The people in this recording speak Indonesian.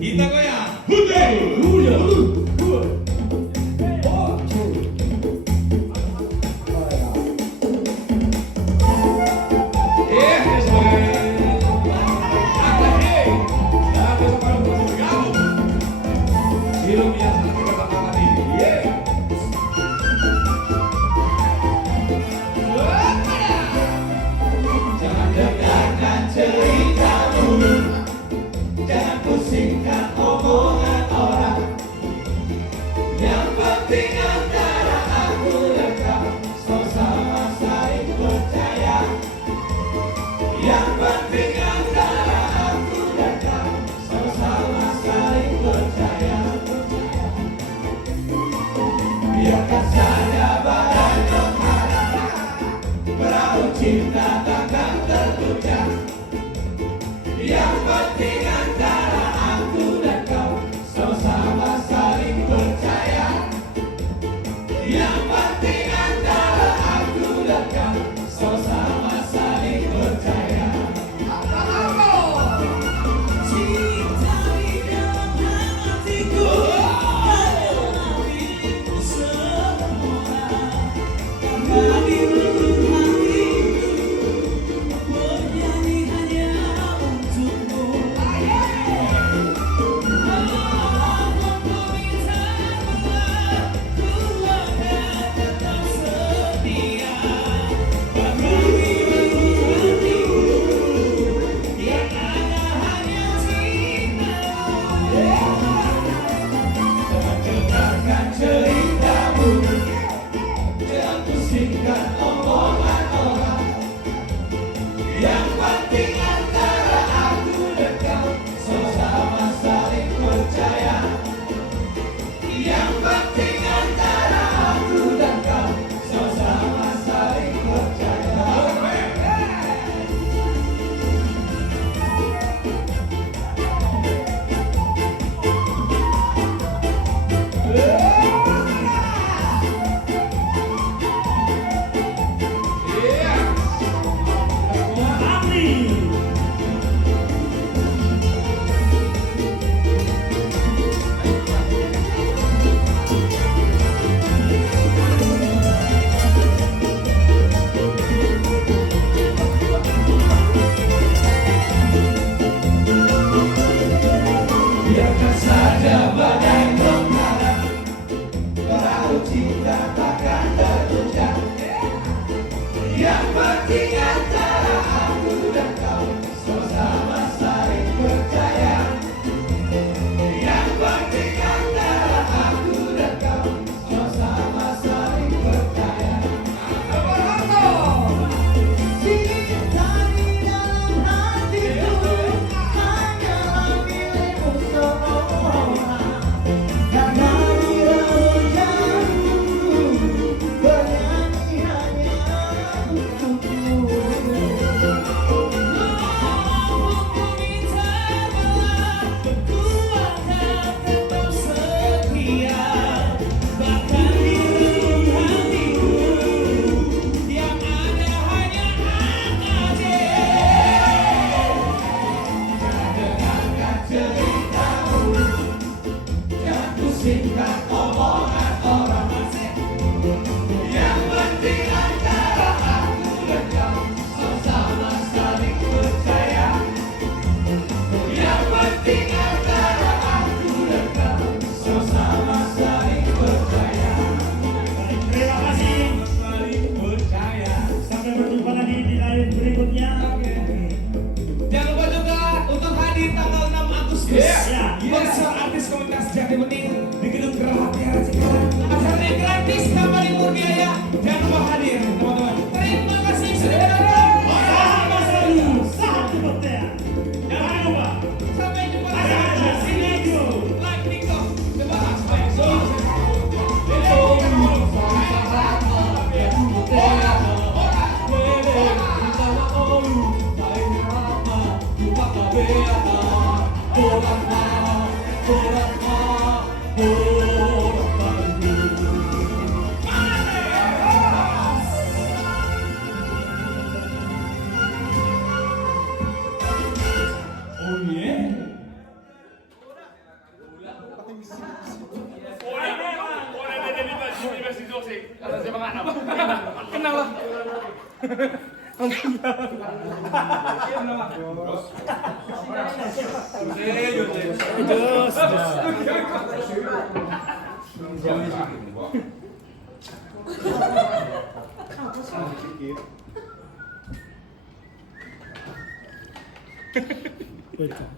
Kita goyang. Hudu. Biarkan saja badai menghadang, perahu cinta takkan terguncang. Yang penting antara aku dan kau sama-sama saling percaya. Yang penting antara aku dan kau sama-sama saling percaya. Cinta di dalam hatiku. Biarkan saja badai menghadang, perahu cinta takkan terguncang. Yang penting antara aku dan kau sama-sama saling percaya. Yang penting antara aku dan kau sama-sama saling percaya. Cinta di dalam hatiku hanyalah milikmu seorang. Dan dari wajahmu bernyanyi hanya untukmu. Singkat omongan orang asing. Yang penting antara aku dan kau sama-sama saling percaya. Yang penting antara aku dan kau sama-sama saling percaya. Terima kasih. Saling percaya. Sampai berjumpa lagi di live berikutnya. Jangan lupa juga untuk hadir tanggal 6 Agustus. Ya. Konser artis komunitas Jati Bening di Gedung Geraha Tiara Cikarang. Acaranya gratis tanpa libur biaya. Jangan lupa hadir teman-teman. Terima kasih sudah datang. Salam selalu. Salam seperti. Jangan lupa. Sampai jumpa Ada lagi. Sinegro. Like TikTok. Debahas baik. Oh yeah. naman. Siya naman. Diyos. Wait lang.